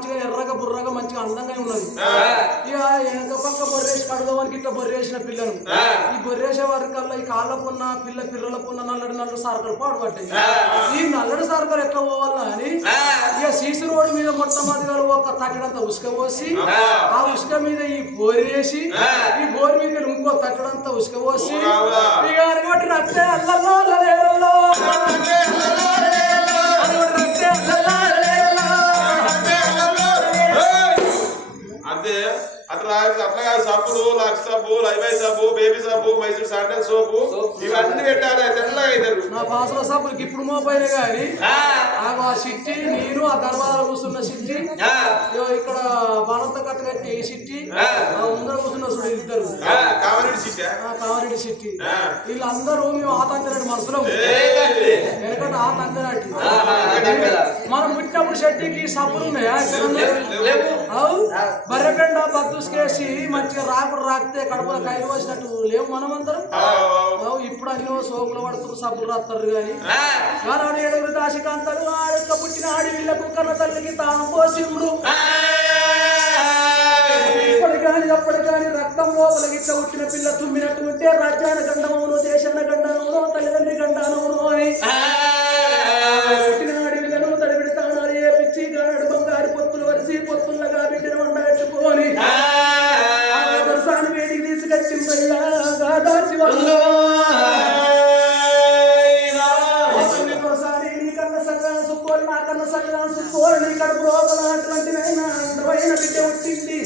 మంచిగా ఎర్రగా బుర్రగా మంచిగా అందంగా ఉన్నది. ఇక వెనక పక్క బొర్రేసి కడుదానికి ఇట్లా బొర్రేసిన పిల్లను ఈ బొర్రేసే వారికల్లా ఈ కాళ్ళకున్న పిల్లలకున్న నల్లడి సార్కలు పాడుపడ్డాయి. ఈ నల్లడి సార్కలు ఎట్లా పోవాలా అని ఇక సీసీ రోడ్డు మీద మొట్టమొదటిగా ఒక తట్టడంత ఉసుక పోసి ఆ ఉసుక మీద ఈ బోరి వేసి ఈ బోరి మీద ఇంకో తట్టడంత ఉసుక పోసి ఇక అనగొట్టి రక్తే అల్లల్లో అల్లలేరల్లో అంతే అట్లా అట్లా సబ్బులు లక్స్ సబ్బు లైబై సబ్బు బేబీ సబ్బు మైసూర్ శాండల్ సోపు ఇవన్నీ పెట్టాలి తెల్లగా అవుతారు. నా పాసల సబ్బులకి ఇప్పుడు మోపైన కానీ ఆ సిట్టి నేను ఆ దర్వాజాలో కూర్చున్న సిట్టి ఇక్కడ బాణంత కట్ట కట్టి ఈ సిట్టి ముందర కూర్చున్న చూడు ఇద్దరు కామారెడ్డి సిట్టి వీళ్ళందరూ మేము ఆ తండ్రి మనసులో ఎందుకంటే ఆ తండ్రి మనం పుట్టినప్పుడు షెట్టికి సబ్బులు ఉన్నాయా బర్రెపెండ బద్దుసుకేసి మంచిగా రాకితే కడుపులో కైలు వచ్చినట్టు లేవు మనమందరం. ఇప్పుడు అన్ని సోపులు పడుతున్నారు సబ్బులు రాస్తారు కానీ ఆనాడు 7 దాశకాంతాలు ఆడక పుట్టిన ఆడి వీళ్ళకు కన్న తల్లికి తాను పోసిండు. అప్పటి కానీ రక్తం లోపల గిట్ల పుట్టిన పిల్ల తుమ్మినట్టు ఉంటే రాజ్యాన గండమవును దేశాన గండనవును తల్లిదండ్రి గండనవును అని పుట్టిన ఆడి వీళ్ళను తడిబిడతాను ఏ పిచ్చి గాడు బంగారు పొత్తులు వరిసి పొత్తుల్లగా బిడ్డను వండగట్టుకొని దర్శనం వేడికి తీసుకొచ్చిందయ్యా దాసి వాళ్ళు నీ కన్న సగం సుక్కోరు నా కన్న సగం సుక్కోరు నీ కడుపు లోపల అటువంటి అందమైన బిడ్డ వచ్చింది.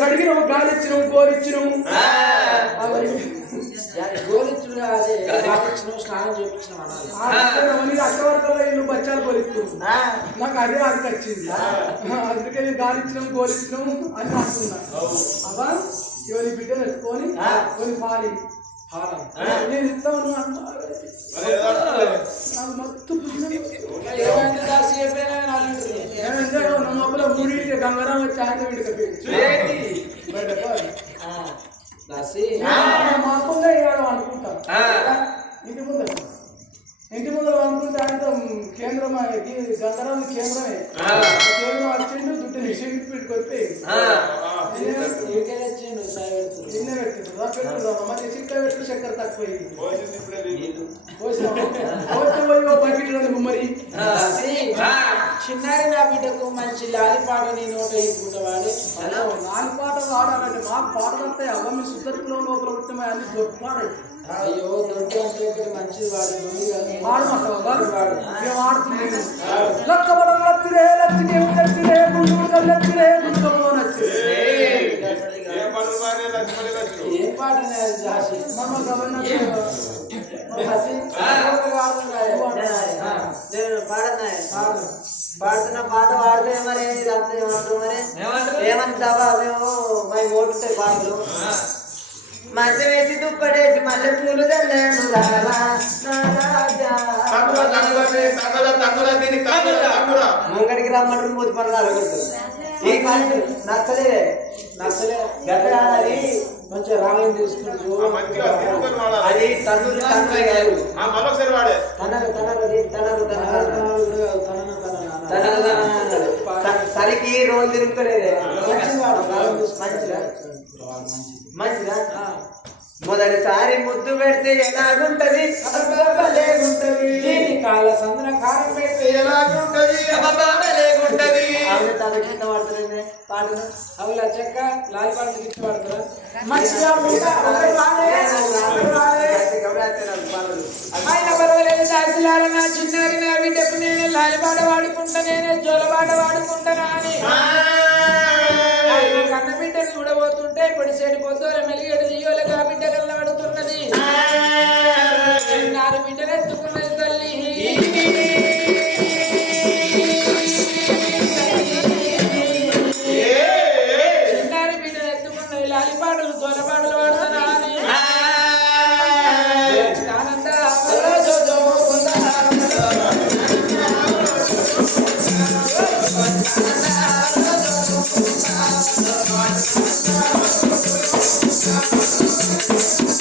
కడిగినము గాలిచ్చినము గోలిచ్చినము అక్కవర్గంలో ఇల్లు బచ్చాలు గోలిస్తున్నాము నాకు అదే ఆడికి వచ్చింది. అందుకే గాలిచ్చినాము గోలిచ్చినాము అని అంటున్నా. అబ్బా ఇవన్నీ బిడ్డను ఎత్తుకొని కొన్ని పాలి నేను ఇస్తాను మొక్కలో గుడి గంగారాం వచ్చి ఆయన మాకుండా వేయడం అనుకుంటాను. ఇంటి ముందర అనుకుంటే ఆయనతో కేంద్రం గంగారాం కేంద్రమే కేంద్రం వచ్చిండు దుడ్డు నిషేధి పెట్టుకొస్తే చక్కెర తక్కువ మరి చిన్నారి నా బిడ్డకు మంచి లాలిపాట నీ నోట ఇప్పుకుంటావాడు లాలిపాట వాడాలంటే మాకు పాటలంటే అవ్వ మీ సుద్దరిలో లోపల పుట్టిన అన్ని దొడ్డు పాడాయి. అయ్యో దొడ్డు అంటే మంచిది వాడు వాడమంటాడు వాడుతుంది లక్కబడం లచ్చిరే లచ్చిరే లచ్చిరే గుండు లచ్చిరే గుండు నచ్చిరే ఏం పాట పాడుతున్న పాట పాడితే మరి ఏమంటారు మరి ఏమంటావా మేము మరి ఓటుతాయి పాటలు మంచి వేసి దుప్పటేసి మళ్ళీ పూలు తెల్లాడు ముంగడికి రమ్మంటారు మూతి పనులు అడగొడుతుంది. ఈ కాదు నచ్చలే గడ్డగాలి కొంచెం రామం తీసుకుంటూ అది తన్నులు సరికి రోజు తిరుగుతలేదే మంచిదా మొదటిసారి ముద్దు పెడితే ఎలాగుంటది దీని కాళ్ళ సందున కారం పెడితే ఎలాగుంటది పడుతుంది పాటలు అవి చెక్క లాలి పాటలు గిట్టు పడతారా నా చిన్నారి నా బిడ్డకు నేను లాలి పాట వాడుకుంటా నేనే జోల పాట వాడుకుంటానా అని కన్న బిడ్డను చూడబోతుంటే ఇప్పుడు చెడిపోతూ మెలిగేడు దియోలుగా బిడ్డ కళ్ళ పడుతున్నది. నారు బిడ్డను ఎత్తుకున్నది తల్లి చిన్నారి బిడ్డను ఎత్తుకున్నది లాలి పాటలు జోల పాటలు వాడుతున్నా అని Thank you.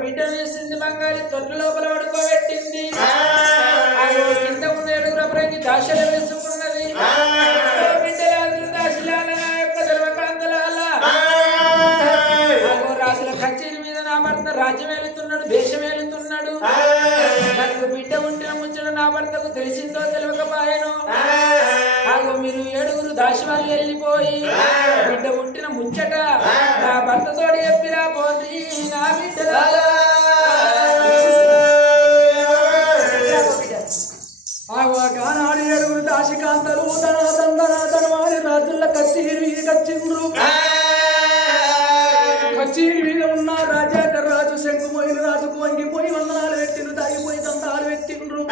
బిడ్డ వేసింది బంగారి తొట్టు లోపల పడుకోబెట్టింది కింద ఉన్న ఏడుగురు అబ్రాయికి దాశలు వేసుకున్నది బిడ్డలాదులు దాశలాల యొక్క ధర్మకాంతలాల రాజుల కచేరి మీద నా భర్త రాజ్యం వెళుతున్నాడు దేశం వెళుతున్నాడు నాకు బిడ్డ ఉంటే ముచ్చట నా భర్తకు తెలిసిందో తెలియకపోయాను మీరు ఏడుగురు దాసి వాళ్ళు వెళ్ళిపోయి బిడ్డ పుట్టిన ముచ్చట నా భర్తతో చెప్పిరా పోయి నా బిడ్డ ఆనాడు ఏడుగురు దాశకాంతలు తనవారి రాజుల కచ్చిండ్రు కచేరి మీద ఉన్న రాజాకర్ రాజు శంకుపోయిన రాజుకు వంగిపోయి వందనాలు పెట్టిండ్రు దాగిపోయి దంతాలు పెట్టిండ్రు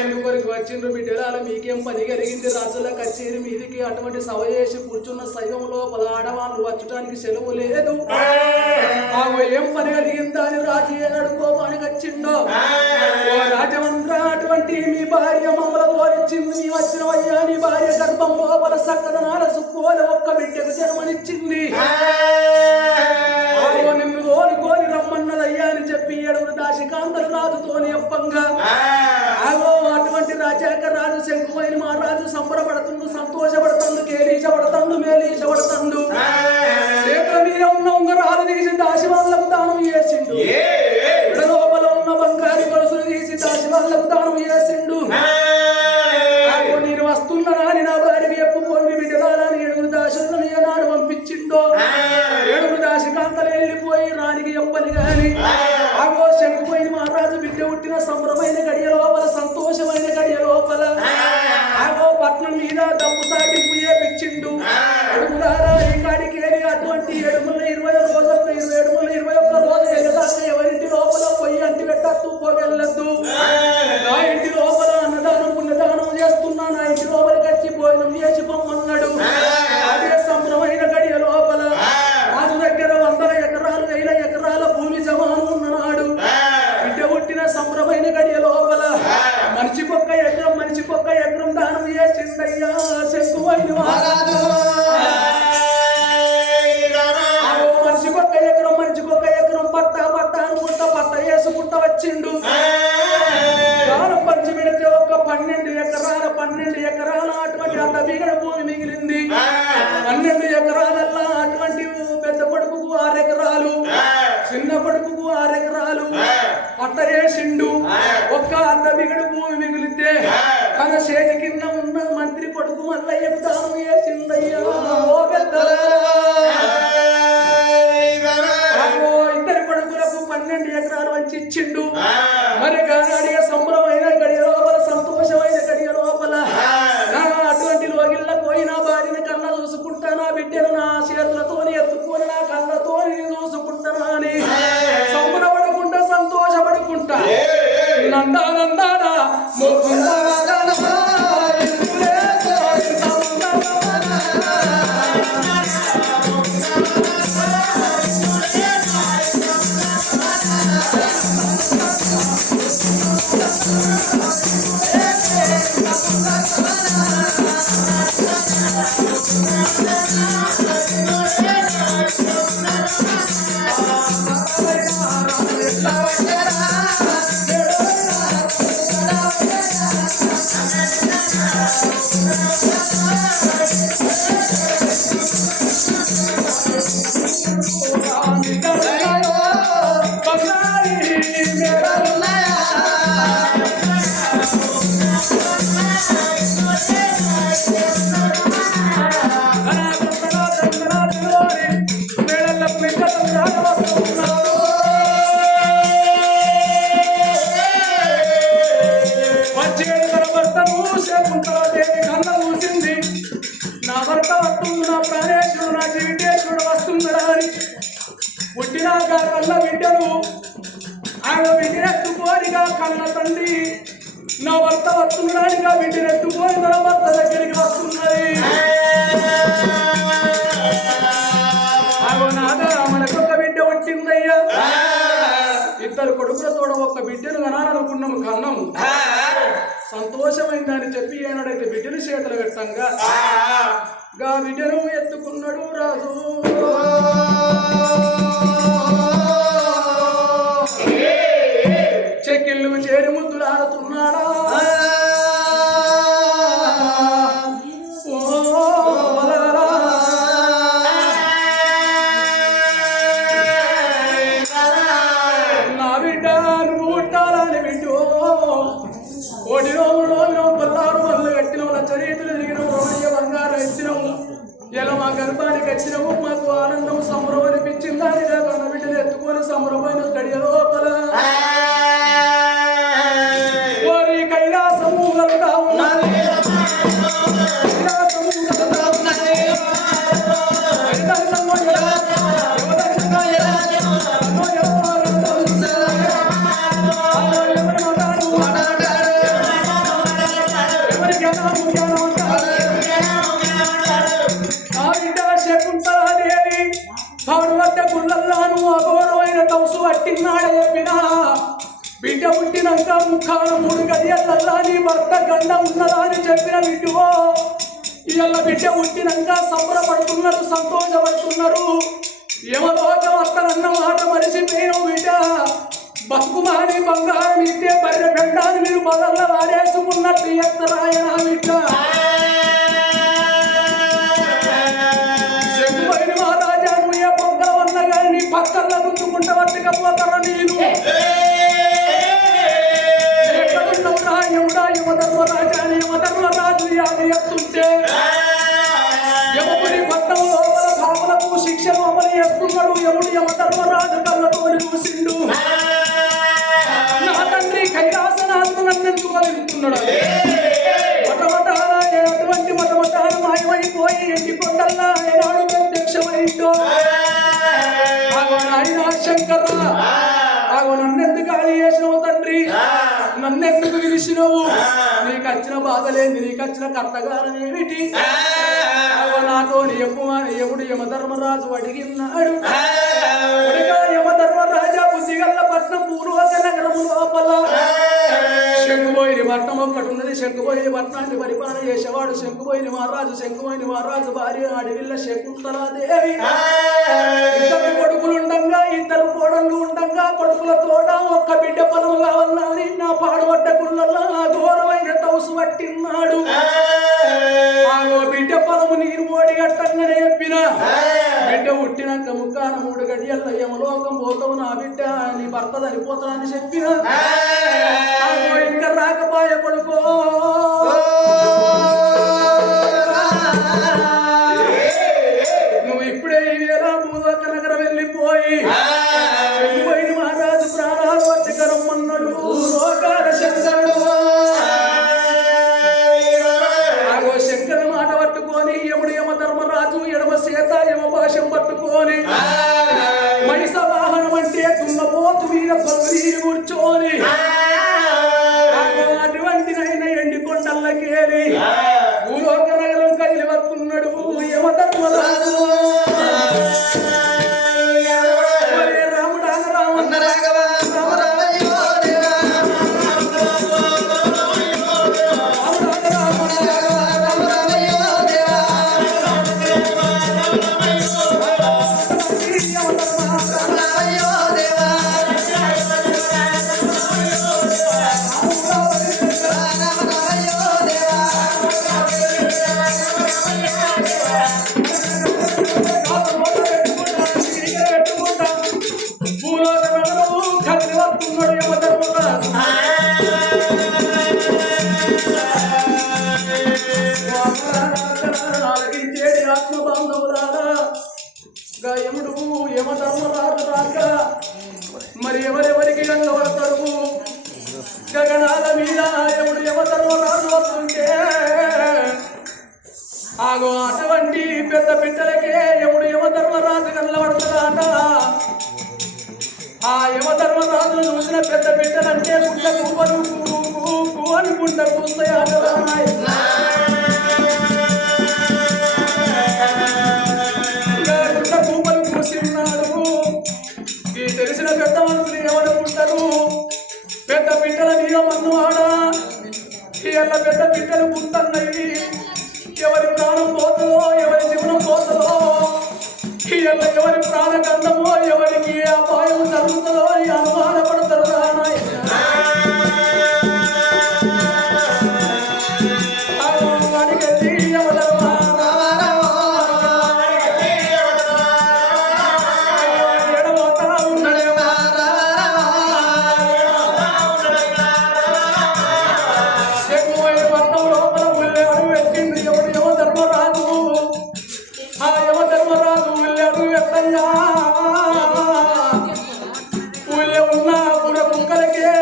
ఎందుకొరకు వచ్చిండ్రు బిడ్డలాల మీకేం పని కలిగింది రాజుల కచేరి మీదికి అటువంటి సభ చేసి కూర్చున్న సైవం లోపల ఆడవాళ్ళు వచ్చటానికి సెలవు లేదు ఏం పని కలిగిందా అని రాజు ఏనాడు కోపానికి వచ్చిండో రాజమంద్ర అటువంటి మీ భార్య మమ్మల్ని ఓరించింది నీ వచ్చిన అయ్యా నీ భార్య గర్భం లోపల సక్కదనాల సుక్కోలు ఒక్క బిడ్డకు జన్మనిచ్చింది నిన్ను కోరి రమ్మన్నదయ్యా అని చెప్పి ఏడుగురు దాశకాంతలు రాజుతోని అప్పంగా అటువంటి రాజాకర్ రాజు శంకుమైన మా రాజు సంబరపడుతుండు సంతోషపడుతుండు కేలీషపడుతుండు మేలీషపడుతుండు చేతుల మీద ఉన్న ఉంగరాలు తీసి దాసి వాళ్ళకు దానం చేసిండు లోపల ఉన్న బంగారు గొలుసులు తీసి దాసి వాళ్ళకు దానం చేసిండు నేను వస్తున్నా అని నా భార్యకి చెప్పుకోండి బిడ్డలాలని ఏడుగురు దాసులను ఏనాడు పంపించిండో ఏడుగురు దాశకాంతలు వెళ్ళిపోయి రానికి చెప్పని గాని శంకుపోయిన మహారాజు బిడ్డ పుట్టిన సంబరమైన గడియ లోపల సంతోషమైన గడియ లోపల పట్నం మీద డబ్బు సాటింపు చేపించిండు అడుగులారా ఈ కాడికి అటువంటి 20 రోజులకు 21 రోజు ఎగదాకా ఎవరింటి లోపల పొయ్యి అంటి పెట్టద్దు పోగెళ్ళద్దు నా ఇంటి లోపల అన్నదానం పుణ్యదానం చేస్తున్నా నా ఇంటి లోపలికి వచ్చి భోజనం చేసి పొమ్మన్నాడు అదే సంబరమైన గడియ లోపల రాజు దగ్గర 100 ఎకరాలు 1000 ఎకరాల భూమి జమాను ఉన్నాడు బిడ్డ పుట్టిన సంబరమైన గడియ లోపల మనిషికొక్క ఎకరం దానం చేసిందయ్యా శంకువైన మహారాజు మనిషికొక్క ఎకరం పట్ట అనుకుంటా వేసుకుంటా వచ్చిండు దానం పంచి పెడితే ఒక 12 ఎకరాల అటువంటి అంత బిగడ భూమి మిగిలింది 12 ఎకరాలల్లా అటువంటి పెద్ద కొడుకుకు 6 ఎకరాలు చిన్న కొడుకుకు 6 ఎకరాలు పట్ట వేసిండు ఒక్క అంత బిగడ భూమి మిగిలితే తన చేతి కింద ఉన్న మంత్రి కొడుకు మల్లయ్యకు దానం చేసిందయ్యా ఇద్దరి కొడుకులకు 12 ఎకరాలు వంచి ఇచ్చిండు మరి గానాడిగా సంబరమైన గడియ లోపల సంతోషమైన గడియ లోపల అటువంటి లోగిళ్ళ పోయి నా భార్యని కళ్ళ చూసుకుంటా నా బిడ్డను నా చేతులతోని ఎత్తుకొని నా కళ్ళతోని చూసుకుంటానా అని సంబరపడకుండా సంతోషపడుకుంటా నందానందానా పుట్టినాక కన్న బిడ్డను ఆయన బిడ్డనెత్తుకోనిగా కన్న తండ్రి నా భర్త వస్తున్నాడుగా బిడ్డనెత్తుకోని తన భర్త దగ్గరికి వస్తున్నది. నాదా మనకొక బిడ్డ వచ్చిందయ్యా, ఇద్దరు కొడుకులతో ఒక్క బిడ్డను కనాలనుకున్నాము, కన్నాము, సంతోషమైందని చెప్పి ఏనాడైతే బిడ్డను చేతులు పెట్టంగా గా బిడ్డను ఎత్తుకున్నాడు రాజు. చెక్కిళ్ళు చేరి ముద్దులాడుతున్నాడా నా బిడ్డ నువ్వు ఉంటాలని బిడ్డు ఓటి రోజులు పల్లారు మళ్ళీ కట్టినవు, చరిత్రలు తిరిగినవు, రమణీయ బంగారం ఎత్తినవు, ఇలా మా గర్భానికి వచ్చినవు, మాకు ఆనందం సంబరం అనిపించింది. అని కన్న బిడ్డలు ఎత్తుకొని సంబరమైన గడియ లోపల ఓరి కైలాసము కలుగా ఉన్నది, కైలాసము కలుగా ఉన్నది. అఘోరమైన తౌసు పట్టినాడ చెప్పినా బిడ్డ పుట్టినాక ముఖాన 3 గడియలల్లా నీ భర్త గండ ఉన్నదా అని చెప్పిన బిడ్డో ఇవాళ బిడ్డ పుట్టినాక సంబరపడుతున్నారు, సంతోషపడుతున్నారు. యమలోకం అత్తనన్న మాట మరిచిపోయిన బిడ్డ బతుకుమాని బంగారం ఇస్తే బర్రె పెండాన్ని మీరు బదల్ల వాడేసుకున్నట్టు ఎత్తరాయన బిడ్డ. చెక్కుపోయిన మహారాజా నువ్వు ఏ పొంగ వల్ల కానీ నీ పక్కన గుంతుకుంటా పట్టుకపోతారా నేను ఎక్కడున్నావురా యముడా యమధర్మరాజా అని యమధర్మరాజు యాది ఎత్తుంటే యముడి పట్టం లోపల పాపలకు శిక్ష అమలు చేస్తున్నాడు. యముడు యమధర్మరాజు కళ్ళతో చూసిండు, నా తండ్రి కైలాసనాథు నన్నెందుకు కలుగుతున్నాడు. అటువంటి మొట్టమొదటి మాయమైపోయి ఎండి కొండల్లా ఏనాడు ప్రత్యక్షమైందో ఆయన శంకర ఆగో నన్నెందుకు ఆది చేసినవు తండ్రి, నన్నెందుకు పిలిచినవు, నీకు వచ్చిన బాధలేంది, నీకు వచ్చిన కర్తగారం ఏమిటి, నాతో చెప్పు అని యముడు యమధర్మరాజు అడిగినాడు. యమధర్మరాజా బుద్ధిగల్ల పట్నం పూర్వక నగరము లోపల శంకుపోయిన పట్నం ఒక్కటి ఉన్నది. శంకుపోయిన పట్నాన్ని పరిపాలన చేసేవాడు శంకుపోయిన మహారాజు. శంకుపోయిన మహారాజు భార్య అడవిల్ల శకుంతలాదేవి. 2 కొడుకులు ఉండంగా 2 కోడళ్ళు ఉండంగా కొడుకులతోడ ఒక్క బిడ్డ పొలము కావాలని నా పాడుపడ్డ గుళ్ళల్లో ఘోరమైన తౌసు పట్టిన్నాడు. బిడ్డ పొలము నీరు ఓడి గట్టంగానే చెప్పిన బిడ్డ పుట్టినాక ముక్కాన 3 గడియల్ల యమలోకం పోతావు, నా బిడ్డ నీ భర్త చనిపోతానని చెప్పిన ఇంకా రాకపోయే కొడుకో నువ్వు ఇప్పుడే ఈవేళ భూలోక నగరం వెళ్ళిపోయి వెళ్ళిపోయిన మహారాజు ప్రాణాలు వచ్చకరమ్మన్నాడు లోకాల శంకరుడు. ఆగో శంకర మాట పట్టుకొని యముడు యమధర్మరాజు ఎడమ సేత యమ భాషం పట్టుకొని మహిష వాహనం అంటే దున్నపోతు మీద కొలువుని కూర్చొని అటువంటినైనా ఎండి కొండల్లకేలి భూలోక నగరం కదిలి వస్తున్నాడు యమధర్మరాజు. రాముడా రామన్న రాఘవ యముడు యమధర్మరాజు రాక మరి ఎవరెవరికి గంగవడతారు. గగనాల మీద యముడు యమధర్మరాజు వస్తుంటే ఆగో అటువంటి పెద్ద బిడ్డలకే యముడు యమధర్మరాజు గల్లవడతాడట. ఆ యమధర్మరాజును చూసిన పెద్ద బిడ్డలంటే గుంట కూపలు అని గుంట కూస్తాయి గుంట కూపలు కూసిన్నాడు. ఈ తెలిసిన పెద్ద మనుషులు ఏమనుకుంటారు, పెద్ద బిడ్డల నియమన్ను ఆడా ఇళ్ళ పెద్ద బిడ్డలు గుంటన్నాయి. ఎవరి ప్రాణం పోతుందో ఎవరి జీవనం పోతుందో ఇళ్ళ ఎవరి ప్రాణగంధమో ఎవరికి అపాయం జరుగుతుందో అని అనుమానపడతారు. అడిగేది ఎవరమ్మా ఎడబోతా ఉన్నాడేమా ఎక్కువైన పట్టం లోపల వెళ్ళాడు ఎక్కింది ఎవడు యమధర్మరాజు. ఆ యమధర్మరాజు వెళ్ళాడు ఎత్తయ్యా ఊళ్ళో ఉన్న బుడ కుక్కలకే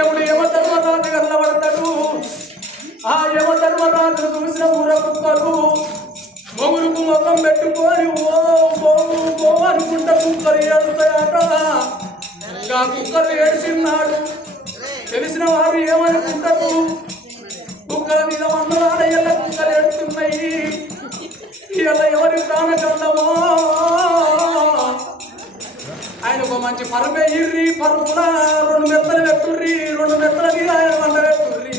ఎవడు యమధర్మరాజు వెళ్ళబడతాడు. ఆ యమధర్మరాజు చూసిన బుడ కుక్కలు మొగురుకు ముఖం పెట్టుకొని ఓ అనుకుంటా కుక్కలు ఏడుతాయట. ఆ కుక్కలు ఏడ్చిన్నాడు. తెలిసిన వారు ఏమనుకుంటారు, కుక్కల మీద వందలాడ ఎల్ల కుక్కలు ఏడుతున్నాయి. ఇలా ఎవరి ప్రాణగంధమో ఆయన ఒక మంచి పరమే ఇర్రి పరుపుల 2 మెత్తలు పెట్టుర్రి 2 మెత్తల మీద ఆయన వంట పెట్టుర్రి.